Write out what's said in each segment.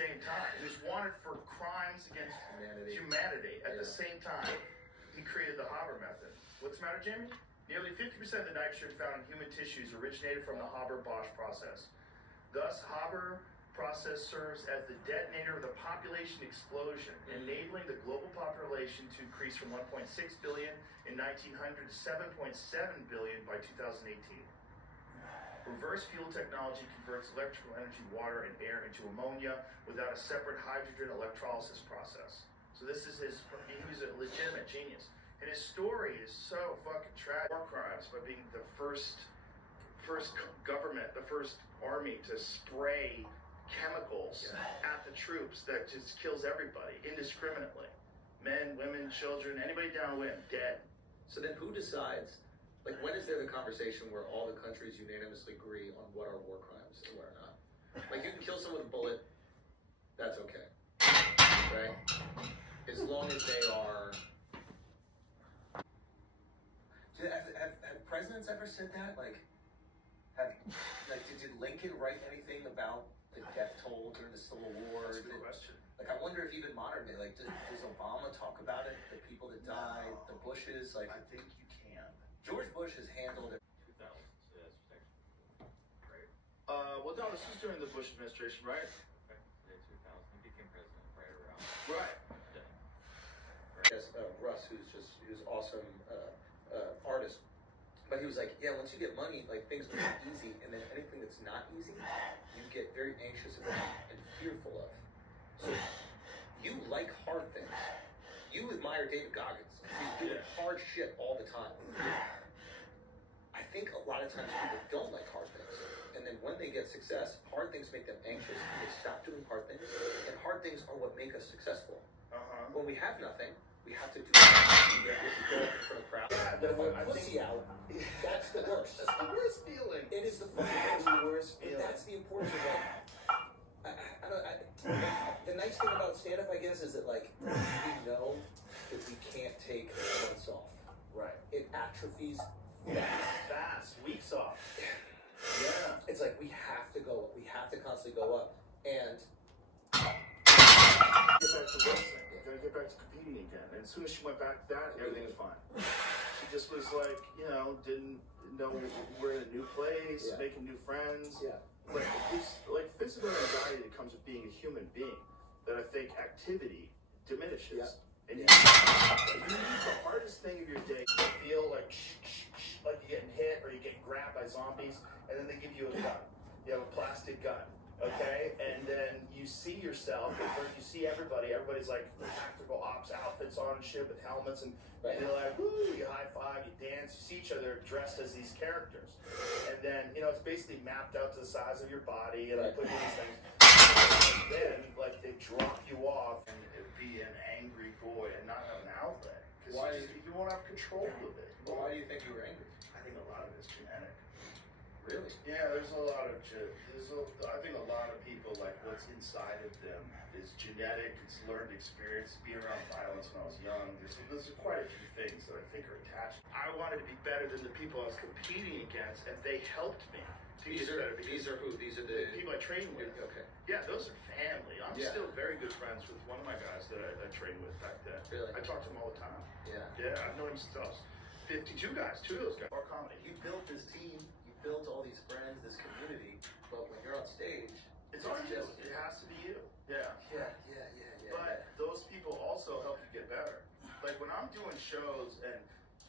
same time. He was wanted for crimes against humanity. At the same time, he created the Haber method. What's the matter, Jamie? Nearly 50% of the nitrogen found in human tissues originated from the Haber-Bosch process. Thus, Haber process serves as the detonator of the population explosion, enabling the global population to increase from 1.6 billion in 1900 to 7.7 billion by 2018. Reverse fuel technology converts electrical energy, water, and air into ammonia without a separate hydrogen electrolysis process. So this is he was a legitimate genius. And his story is so fucking tragic. War crimes by being the first government, the first army to spray chemicals at the troops that just kills everybody indiscriminately. Men, women, children, anybody downwind, dead. So then who decides, like when is there the conversation where all the countries unanimously agree on what are war crimes and what are not? Like you can kill someone with a bullet, that's okay, right? As long as they are... Have presidents ever said that? Did Lincoln write anything about the death toll during the Civil War? That's a good question. Like, I wonder if even modern day, like, does Obama talk about it? The people that died, the Bushes, like... I think you can. George Bush has handled it. 2000, so that's right. Well, no, this was during the Bush administration, right? Okay. Yeah, 2000. He became president right around. Right. Yes, Russ, who's awesome artist. But he was like, yeah, once you get money, like, things are easy, and then anything that's not easy, you get very anxious about and fearful of. So, you like hard things. You admire David Goggins. He's doing hard shit all the time. I think a lot of times people don't like hard things. And then when they get success, hard things make them anxious, and they stop doing hard things. And hard things are what make us successful. When we have nothing, we have to do something. We have to go up in front of crowds. Yeah, Pussy out. That's the worst. That's the worst feeling. It is the fucking worst feeling. That's the importance of it. The nice thing about stand-up, I guess, is that, like, we know that we can't take months off. Right. It atrophies fast. Weeks off. Yeah. It's like we have to go up. We have to constantly go up. And get back to wrestling. Gotta get back to competing again. And as soon as she went back to that, everything was fine. She just was like, didn't know we're in a new place, making new friends. Yeah. But this, like, physical anxiety that comes with being a human being, that I think activity diminishes. Yeah. And you need the hardest thing of your day to feel like you're getting hit or you're getting grabbed by zombies, and then they give you a gun. You have a plastic gun. Okay, and then you see yourself, you see everybody's like tactical ops outfits on and shit with helmets, and you're like, woo, you high five, you dance, you see each other dressed as these characters. And then, it's basically mapped out to the size of your body, and they put you in these things. And then, like, they drop you off and be an angry boy and not have an outlet. Because you won't have control of it. Well, why do you think you were angry? I think a lot of it's genetic. Really? Yeah, there's a lot of I think a lot of people, like, what's inside of them is genetic, it's learned experience, being around violence when I was young. There's quite a few things that I think are attached. I wanted to be better than the people I was competing against, and they helped me to get better. These are who? These are the people I train with. Okay. Yeah, those are family. I'm still very good friends with one of my guys that I trained with back then. Really? I talk to him all the time. Yeah. Yeah, I've known him since I was 52 guys. Two of those guys are comedy. You built this team. Built all these friends, this community, but when you're on stage, it's on you. It has to be you. Yeah. But those people also help you get better. Like when I'm doing shows and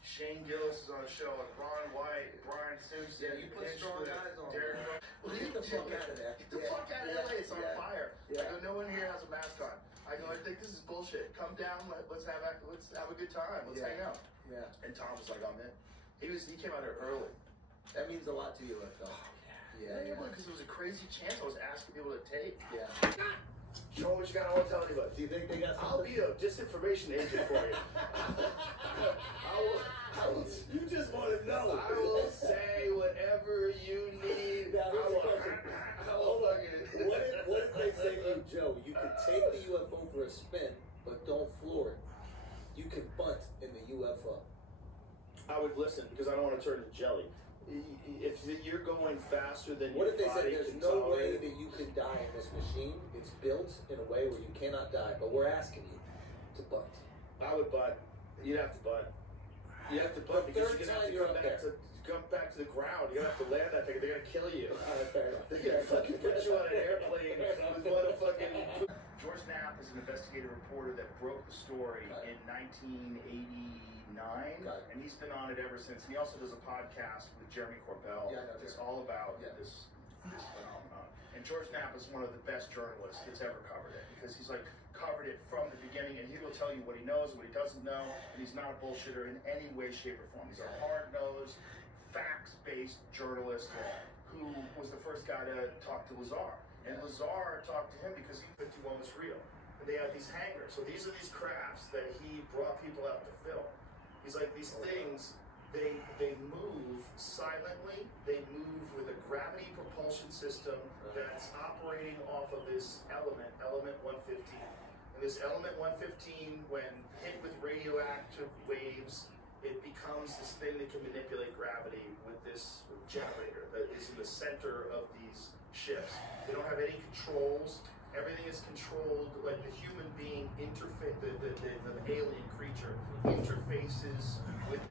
Shane Gillis is on a show and Ron White, Brian Simpson, you put strong guys on. Well, get the fuck out of there. Get the fuck out of LA. It's on fire. I go, no one here has a mask on. I go, I think this is bullshit. Come down. Let's have a good time. Let's hang out. Yeah. And Tom was like, I'm in. He came out here early. That means a lot to you, I felt. Yeah, because it was a crazy chance I was asking people to take. Yeah. Show me what you got. I won't tell anybody. Do you think they got something? I'll be a disinformation agent for you. You just want to know. I will say whatever you need. Now, what if they say to you, Joe, you can take the UFO for a spin, but don't floor it. You can bunt in the UFO. I would listen because I don't want to turn into jelly. if you're going faster than What your if they said body there's can no way tolerate- that you can die in this machine? It's built in a way where you cannot die, but we're asking you to butt. I would butt. You'd have to butt. You have to butt The because third you're gonna have time to you're come up back there. to come back to the ground. You're gonna have to land that thing. They're gonna kill you. Fair enough. They're gonna fucking put you on an airplane with one of fucking. George Knapp is an investigative reporter that broke the story in 1989, and he's been on it ever since. And he also does a podcast with Jeremy Corbell. Yeah, I know It's Jeremy. all about Yeah. this phenomenon. And George Knapp is one of the best journalists that's ever covered it because he's like covered it from the beginning, and he will tell you what he knows, what he doesn't know, and he's not a bullshitter in any way, shape, or form. He's a hard-nosed, facts-based journalist who was the first guy to talk to Lazar. And Lazar talked to him because he 51 was real. And they had these hangars. So these are these crafts that he brought people out to film. He's like, these things, they move silently. They move with a gravity propulsion system that's operating off of this element 115. And this element 115, when hit with radioactive waves, it becomes this thing that can manipulate gravity with this generator that is in the center of these ships. They don't have any controls. Everything is controlled like the human being interface, the alien creature interfaces with